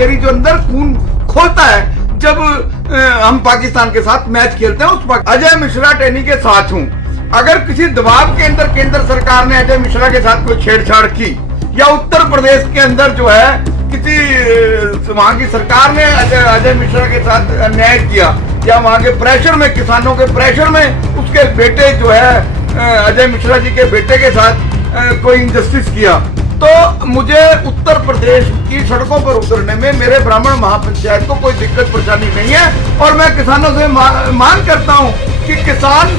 मेरी जो अंदर खून खोलता है जब हम पाकिस्तान के साथ मैच खेलते हैं। उस अजय मिश्रा टेनी के साथ हूं। अगर किसी दबाव के अंदर केंद्र सरकार ने अजय मिश्रा के साथ कोई छेड़छाड़ की या उत्तर प्रदेश के अंदर जो है किसी वहां की सरकार ने अजय मिश्रा के साथ अन्याय किया या वहां के प्रेशर में, किसानों के प्रेशर में उसके बेटे जो है अजय मिश्रा जी के बेटे के साथ कोई इंजस्टिस किया, तो मुझे उत्तर प्रदेश की सड़कों पर उतरने में मेरे ब्राह्मण महापंचायत को कोई दिक्कत परेशानी नहीं है। और मैं किसानों से मांग करता हूं कि किसान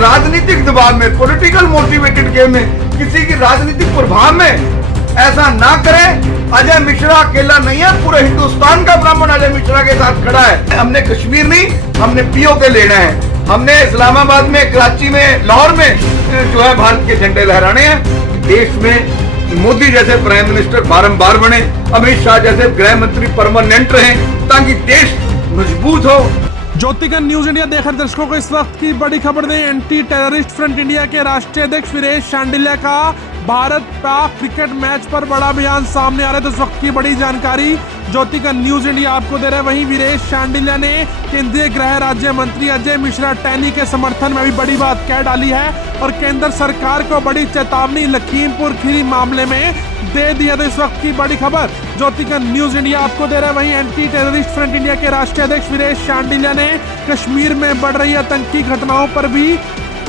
राजनीतिक दबाव में, पॉलिटिकल मोटिवेटेड गेम में, किसी की राजनीतिक प्रभाव में ऐसा ना करें। अजय मिश्रा अकेला नहीं है, पूरे हिंदुस्तान का ब्राह्मण अजय मिश्रा के साथ खड़ा है। हमने कश्मीर नहीं, हमने पीओके लेना है। हमने इस्लामाबाद में, कराची में, लाहौर में जो है भारत के झंडे लहराने हैं। देश में मोदी जैसे प्राइम मिनिस्टर बारंबार बने, अमित शाह जैसे गृह मंत्री परमानेंट रहे ताकि देश मजबूत हो। ज्योतिकन न्यूज इंडिया देख रहे दर्शकों को इस वक्त की बड़ी खबर दें। एंटी टेररिस्ट फ्रंट इंडिया के राष्ट्रीय अध्यक्ष वीरेश शांडिल्य का भारत पाक क्रिकेट मैच पर बड़ा बयान सामने आ रहा है। तो इस वक्त की बड़ी जानकारी ज्योतिकन न्यूज इंडिया आपको दे रहे हैं। वहीं वीरेश शांडिल्य ने केंद्रीय गृह राज्य मंत्री अजय मिश्रा टेनी के समर्थन में भी बड़ी बात कह डाली है और केंद्र सरकार को बड़ी चेतावनी लखीमपुर खीरी मामले में दे दी है। तो इस वक्त की बड़ी खबर ज्योतिकन न्यूज इंडिया आपको दे रहा है। वहीं एंटी टेररिस्ट फ्रंट इंडिया के राष्ट्रीय अध्यक्ष वीरेश शांडिल्य ने कश्मीर में बढ़ रही आतंकी घटनाओं पर भी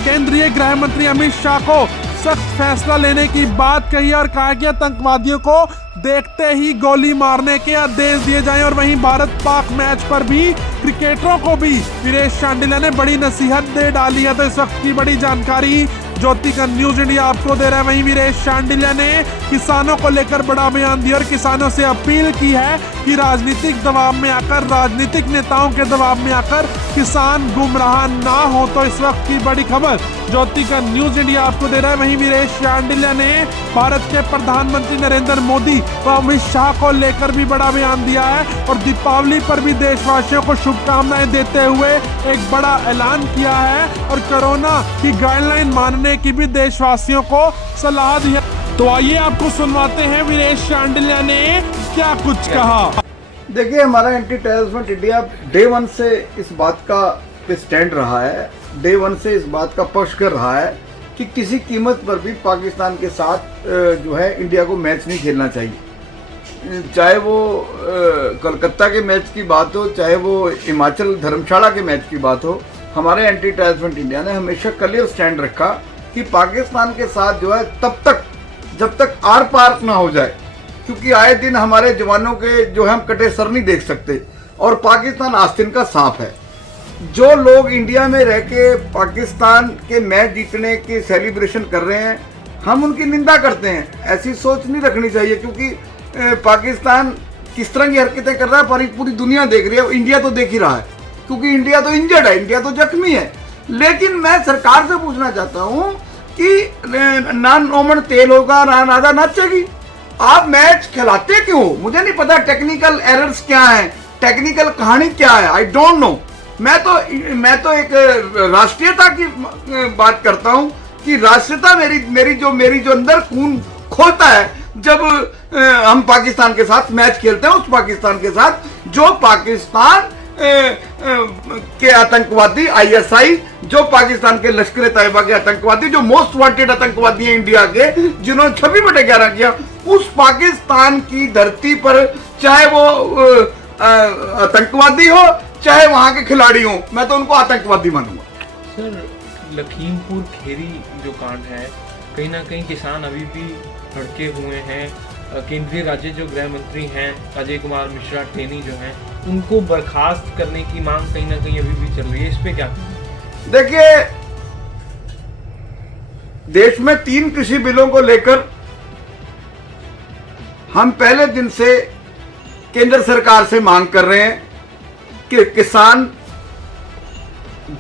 केंद्रीय गृह मंत्री अमित शाह को सख्त फैसला लेने की बात कही और कहा कि आतंकवादियों को देखते ही गोली मारने के आदेश दिए जाएं। और वहीं भारत पाक मैच पर भी क्रिकेटरों को भी वीरेश शांडिल्य ने बड़ी नसीहत दे डाली है। तो इस वक्त की बड़ी जानकारी ज्योतिकन न्यूज इंडिया आपको दे रहा है। वहीं वीरेश शांडिल्य ने किसानों को लेकर बड़ा बयान दिया और किसानों से अपील की है कि राजनीतिक दबाव में आकर, राजनीतिक नेताओं के दबाव में आकर किसान गुमराह ना हो। तो इस वक्त की बड़ी खबर ज्योतिकन न्यूज इंडिया आपको दे रहा है। वहीं वीरेश शांडिल्य ने भारत के प्रधानमंत्री नरेंद्र मोदी व अमित शाह को लेकर भी बड़ा बयान दिया है और दीपावली पर भी देशवासियों को शुभकामनाएं देते हुए एक बड़ा ऐलान किया है और कोरोना की गाइडलाइन मानने की भी देशवासियों को सलाह दी है। तो आइए आपको सुनवाते हैं वीरेश शांडिल्य ने क्या कुछ कहा। देखिए, हमारा anti terrorist India day one से इस बात का स्टैंड रहा है, डे वन से इस बात का पक्ष कर रहा है कि किसी कीमत पर भी पाकिस्तान के साथ जो है इंडिया को मैच नहीं खेलना चाहिए। चाहे वो कोलकाता के मैच की बात हो, चाहे वो हिमाचल धर्मशाला के मैच की बात हो, हमारे एंटी टेररिस्ट इंडिया ने हमेशा क्लियर स्टैंड रखा कि पाकिस्तान के साथ जो है तब तक जब तक आर पार ना हो जाए, क्योंकि आए दिन हमारे जवानों के जो है हम कटे सर नहीं देख सकते और पाकिस्तान आस्तीन का सांप है। जो लोग इंडिया में रह के पाकिस्तान के मैच जीतने की सेलिब्रेशन कर रहे हैं, हम उनकी निंदा करते हैं। ऐसी सोच नहीं रखनी चाहिए, क्योंकि पाकिस्तान किस तरह की हरकतें कर रहा है पूरी दुनिया देख रही है, इंडिया तो देख ही रहा है, क्योंकि इंडिया तो इंजर्ड है, इंडिया तो जख्मी है। लेकिन मैं सरकार से पूछना चाहता हूँ कि ना नोमन तेल होगा ना नादा नाचेगी। आप मैच खिलाते क्यों? मुझे नहीं पता टेक्निकल एरर्स क्या है, टेक्निकल कहानी क्या है, आई डोंट नो। मैं तो एक राष्ट्रीयता की बात करता हूं कि राष्ट्रीयता मेरी जो अंदर खून खोलता है जब हम पाकिस्तान के साथ मैच खेलते हैं। उस पाकिस्तान के साथ जो पाकिस्तान के आतंकवादी ISI, जो पाकिस्तान के लश्कर तैयबा के आतंकवादी, जो मोस्ट वांटेड आतंकवादी हैं इंडिया के, जिन्होंने 26/11 किया, उस पाकिस्तान की धरती पर चाहे वो आतंकवादी हो चाहे वहां के खिलाड़ी हो, मैं तो उनको आतंकवादी मानूंगा। सर, लखीमपुर खेरी जो कांड है, कहीं ना कहीं किसान अभी भी भड़के हुए हैं। केंद्रीय राज्य जो गृह मंत्री हैं अजय कुमार मिश्रा टेनी जो हैं, उनको बर्खास्त करने की मांग कहीं ना कहीं अभी भी चल रही है। इस पे क्या? देखिए, देश में 3 कृषि बिलों को लेकर हम पहले दिन से केंद्र सरकार से मांग कर रहे हैं कि किसान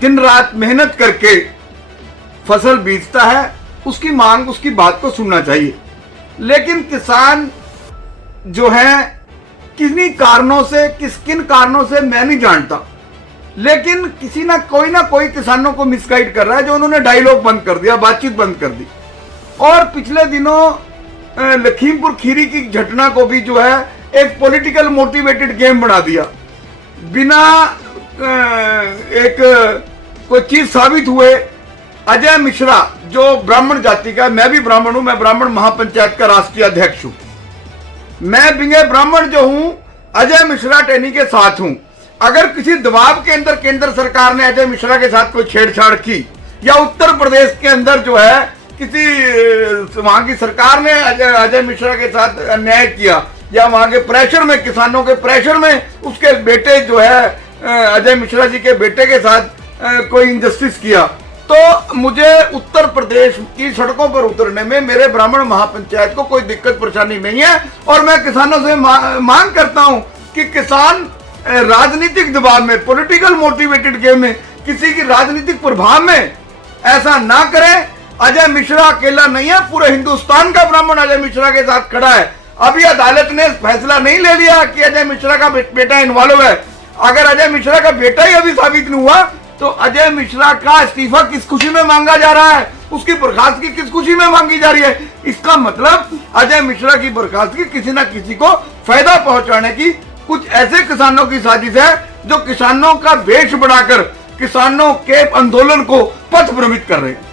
दिन रात मेहनत करके फसल बीजता है, उसकी मांग, उसकी बात को सुनना चाहिए। लेकिन किसान जो है किन कारणों से मैं नहीं जानता, लेकिन किसी ना कोई किसानों को मिसगाइड कर रहा है, जो उन्होंने डायलॉग बंद कर दिया, बातचीत बंद कर दी। और पिछले दिनों लखीमपुर खीरी की घटना को भी जो है एक पॉलिटिकल मोटिवेटेड गेम बना दिया बिना एक कोई चीज साबित हुए। अजय मिश्रा जो ब्राह्मण जाति का, मैं भी ब्राह्मण हूं, मैं ब्राह्मण महापंचायत का राष्ट्रीय अध्यक्ष हूं, मैं बिंगे ब्राह्मण जो हूं अजय मिश्रा टेनी के साथ हूं। अगर किसी दबाव के अंदर केंद्र सरकार ने अजय मिश्रा के साथ कोई छेड़छाड़ की या उत्तर प्रदेश के अंदर जो है किसी वहां की सरकार ने अजय मिश्रा के साथ अन्याय किया या वहां के प्रेशर में, किसानों के प्रेशर में उसके बेटे जो है अजय मिश्रा जी के बेटे के साथ कोई इंजस्टिस किया, तो मुझे उत्तर प्रदेश की सड़कों पर उतरने में मेरे ब्राह्मण महापंचायत को कोई दिक्कत परेशानी नहीं है। और मैं किसानों से मांग करता हूं कि किसान राजनीतिक दबाव में, पॉलिटिकल मोटिवेटेड गेम में, किसी की राजनीतिक प्रभाव में ऐसा ना करें। अजय मिश्रा अकेला नहीं है, पूरे हिंदुस्तान का ब्राह्मण अजय मिश्रा के साथ खड़ा है। अभी अदालत ने फैसला नहीं ले लिया कि अजय मिश्रा का बेटा इन्वॉल्व है। अगर अजय मिश्रा का बेटा ही अभी साबित नहीं हुआ तो अजय मिश्रा का इस्तीफा किस खुशी में मांगा जा रहा है, उसकी बर्खास्तगी किस खुशी में मांगी जा रही है। इसका मतलब अजय मिश्रा की बर्खास्तगी किसी ना किसी को फायदा पहुंचाने की कुछ ऐसे किसानों की साजिश है जो किसानों का वेश बनाकर किसानों के आंदोलन को पथ भ्रमित कर रहे हैं।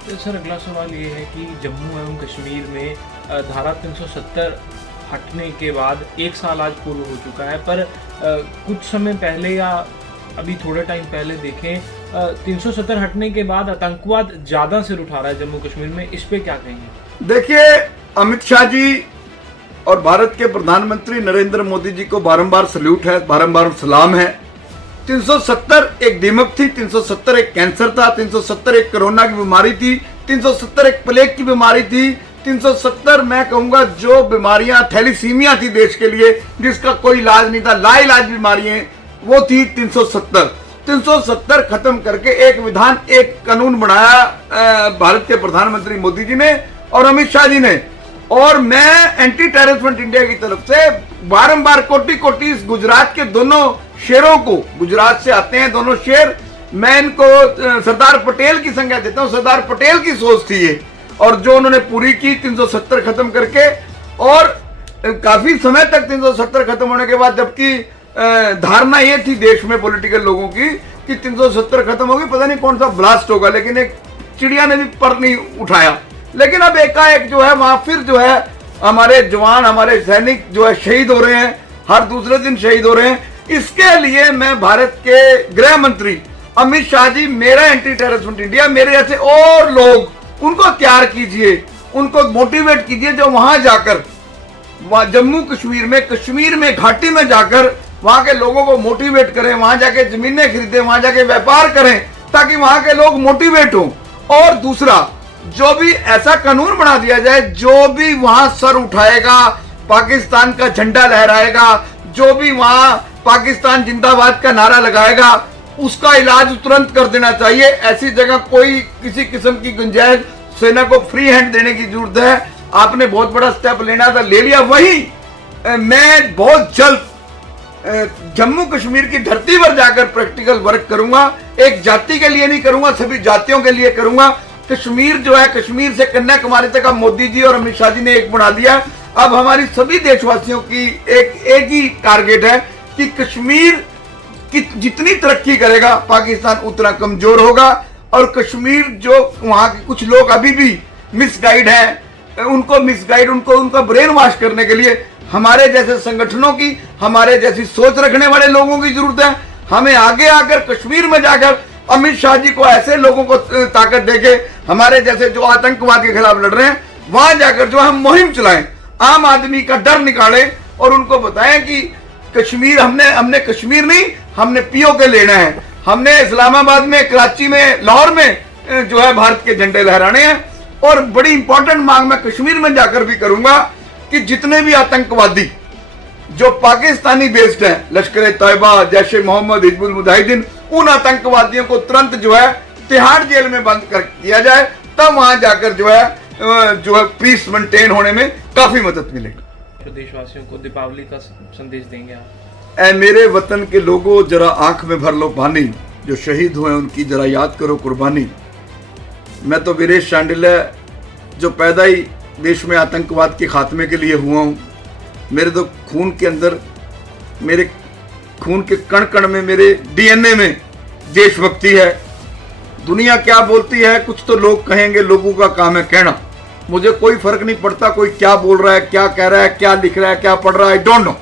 तो सर अगला सवाल ये है कि जम्मू एवं कश्मीर में धारा 370 हटने के बाद 1 साल आज पूर्व हो चुका है, पर कुछ समय पहले या अभी थोड़े टाइम पहले देखें 370 हटने के बाद आतंकवाद ज्यादा सिर उठा रहा है जम्मू कश्मीर में, इस पे क्या कहेंगे? देखिए, अमित शाह जी और भारत के प्रधानमंत्री नरेंद्र मोदी जी को बारंबार सल्यूट है, बारंबार सलाम है। 370 एक दीमक थी, 370 एक कैंसर था, 370 एक कोरोना की बीमारी थी, 370 एक प्लेग की बीमारी थी, 370 मैं कहूंगा जो बीमारियां थैलीसीमिया थी देश के लिए, जिसका कोई इलाज नहीं था, लाइलाज बीमारियां वो थी 370 खत्म करके एक विधान, एक कानून बनाया भारत के प्रधानमंत्री मोदी जी ने और अमित शाह जी ने। और मैं एंटी टेररिस्ट फ्रंट इंडिया की तरफ से बारंबार कोटि इस गुजरात के दोनों शेरों को, गुजरात से आते हैं दोनों शेर, मैं इनको सरदार पटेल की संज्ञा देता हूं। सरदार पटेल की सोच थी ये, और जो उन्होंने पूरी की 370 खत्म करके, और काफी समय तक 370 खत्म होने के बाद जबकि धारणा ये थी देश में पॉलिटिकल लोगों की कि 370 खत्म होगी, पता नहीं कौन सा ब्लास्ट होगा, लेकिन एक चिड़िया ने भी पर नहीं उठाया। लेकिन अब एकाएक जो है वहां फिर जो है हमारे जवान, हमारे सैनिक जो है शहीद हो रहे हैं, हर दूसरे दिन शहीद हो रहे हैं। इसके लिए मैं भारत के गृह मंत्री अमित शाह जी, मेरा एंटी टेररिस्ट फ्रंट इंडिया, मेरे ऐसे और लोग, उनको तैयार कीजिए, उनको मोटिवेट कीजिए, जो वहां जाकर जम्मू कश्मीर में घाटी में जाकर वहां के लोगों को मोटिवेट करें, वहां जाके जमीनें खरीदें, वहां जाके व्यापार करें, ताकि वहां के लोग मोटिवेट हों। और दूसरा, जो भी ऐसा कानून बना दिया जाए, जो भी वहां सर उठाएगा, पाकिस्तान का झंडा लहराएगा, जो भी वहां पाकिस्तान जिंदाबाद का नारा लगाएगा, उसका इलाज तुरंत कर देना चाहिए। ऐसी जगह कोई किसी किस्म की गुंजाइश, सेना को फ्री हैंड देने की जरूरत है। आपने बहुत बड़ा स्टेप लेना था, ले लिया। वही मैं बहुत जल्द जम्मू कश्मीर की धरती पर जाकर प्रैक्टिकल वर्क करूंगा। एक जाति के लिए नहीं करूंगा, सभी जातियों के लिए करूंगा। कश्मीर जो है, कश्मीर से कन्याकुमारी तक अब मोदी जी और अमित शाह जी ने एक बना दिया। अब हमारी सभी देशवासियों की एक ही टारगेट है कि कश्मीर की जितनी तरक्की करेगा, पाकिस्तान उतना कमजोर होगा। और कश्मीर जो वहां के कुछ लोग अभी भी मिसगाइड हैं, उनको उनका ब्रेन वॉश करने के लिए हमारे जैसे संगठनों की, हमारे जैसी सोच रखने वाले लोगों की जरूरत है। हमें आगे आकर कश्मीर में जाकर अमित शाह जी को, ऐसे लोगों को ताकत देके, हमारे जैसे जो आतंकवाद के खिलाफ लड़ रहे हैं, वहां जाकर जो हम मुहिम चलाएं, आम आदमी का डर निकालें और उनको बताएं कि कश्मीर हमने कश्मीर नहीं, हमने पीओ के लेना है। हमने इस्लामाबाद में, कराची में, लाहौर में जो है भारत के झंडे लहराने हैं। और बड़ी इंपॉर्टेंट मांग मैं कश्मीर में जाकर भी करूंगा कि जितने भी आतंकवादी जो पाकिस्तानी बेस्ड हैं, लश्कर तैयबा, जैश ए मोहम्मद, हिजबुल मुजाहिदीन, उन आतंकवादियों को तुरंत जो है तिहाड़ जेल में बंद कर दिया जाए। तब वहां जाकर जो है पीस मेंटेन होने में काफी मदद मिलेगी। तो देशवासियों को दीपावली का संदेश देंगे आप? ऐ मेरे वतन के लोगों, जरा आंख में भर लो पानी, जो शहीद हुए उनकी जरा याद करो कुर्बानी। मैं तो वीरेश शांडिल्य, जो पैदा ही देश में आतंकवाद के खात्मे के लिए हुआ हूँ, मेरे तो खून के अंदर, मेरे खून के कण कण में, मेरे डीएनए में देशभक्ति है। दुनिया क्या बोलती है, कुछ तो लोग कहेंगे, लोगों का काम है कहना। मुझे कोई फर्क नहीं पड़ता कोई क्या बोल रहा है, क्या कह रहा है, क्या लिख रहा है, क्या पढ़ रहा है, आई डोंट नो।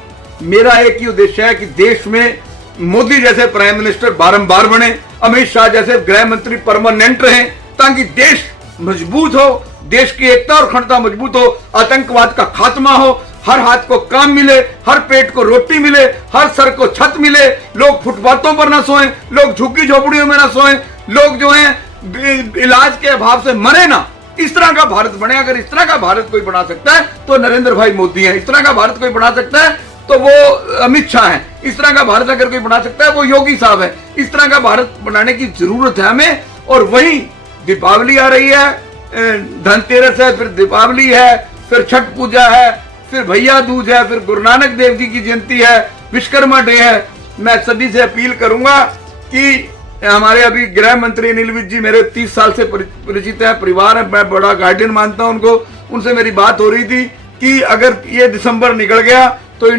मेरा एक ही उद्देश्य है कि देश में मोदी जैसे प्राइम मिनिस्टर बारंबार बने, अमित शाह जैसे गृह मंत्री परमानेंट रहें, ताकि देश मजबूत हो, देश की एकता और अखंडता मजबूत हो, आतंकवाद का खात्मा हो, हर हाथ को काम मिले, हर पेट को रोटी मिले, हर सर को छत मिले, लोग फुटपाथों पर ना सोएं, लोग झुग्गी झोपड़ियों में ना सोएं, लोग जो हैं इलाज के अभाव से मरे ना। इस तरह का भारत बने। अगर इस तरह का भारत कोई बना सकता है तो नरेंद्र भाई मोदी है। इस तरह का भारत कोई बना सकता है तो वो अमित शाह है। इस तरह का भारत अगर कोई बना सकता है वो योगी साहब है। इस तरह का भारत बनाने की जरूरत है हमें। और वही दीपावली आ रही है, धनतेरस है, फिर दीपावली है, फिर छठ पूजा है, फिर भैया दूज है, फिर गुरु नानक देव जी की जयंती है, विश्वकर्मा डे है। मैं सभी से अपील करूंगा कि हमारे अभी गृह मंत्री अनिल विज जी मेरे 30 साल से परिचित है, परिवार है, मैं बड़ा गार्डियन मानता हूं उनको। उनसे मेरी बात हो रही थी कि अगर ये दिसंबर निकल गया तो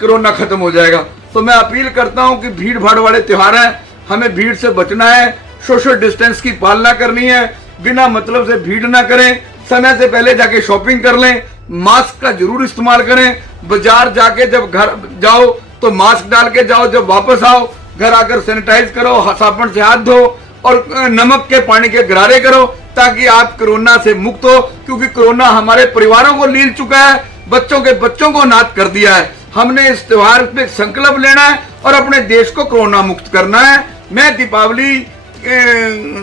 कोरोना खत्म हो जाएगा। तो मैं अपील करता हूं कि भीड़ भाड़ वाले त्योहार हैं, हमें भीड़ से बचना है, सोशल डिस्टेंस की पालना करनी है, बिना मतलब से भीड़ ना करें, समय से पहले जाके शॉपिंग कर लें, मास्क का जरूर इस्तेमाल करें, बाजार जाके जब घर जाओ तो मास्क डाल के जाओ, जब वापस आओ घर आकर सैनिटाइज करो, साबुन से हाथ धो और नमक के पानी के गरारे करो, ताकि आप कोरोना से मुक्त हो। क्योंकि कोरोना हमारे परिवारों को लील चुका है, बच्चों के बच्चों को नाथ कर दिया है। हमने इस त्योहार पे संकल्प लेना है और अपने देश को कोरोना मुक्त करना है। मैं दीपावली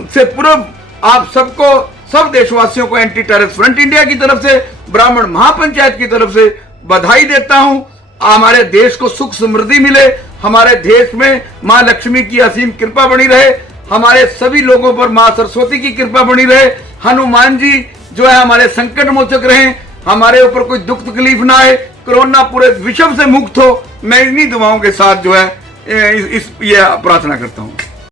से पूर्व आप सबको, सब देशवासियों को एंटी टेररिस्ट फ्रंट इंडिया की तरफ से, ब्राह्मण महापंचायत की तरफ से बधाई देता हूं। हमारे देश को सुख समृद्धि मिले, हमारे देश में मां लक्ष्मी की असीम कृपा बनी रहे, हमारे सभी लोगों पर मां सरस्वती की कृपा बनी रहे, हनुमान जी जो है हमारे संकट मोचक रहे, हमारे ऊपर कोई दुख तकलीफ ना आए, कोरोना पूरे विश्व से मुक्त हो। मैं इन्हीं दुआओं के साथ जो है ये प्रार्थना करता हूं।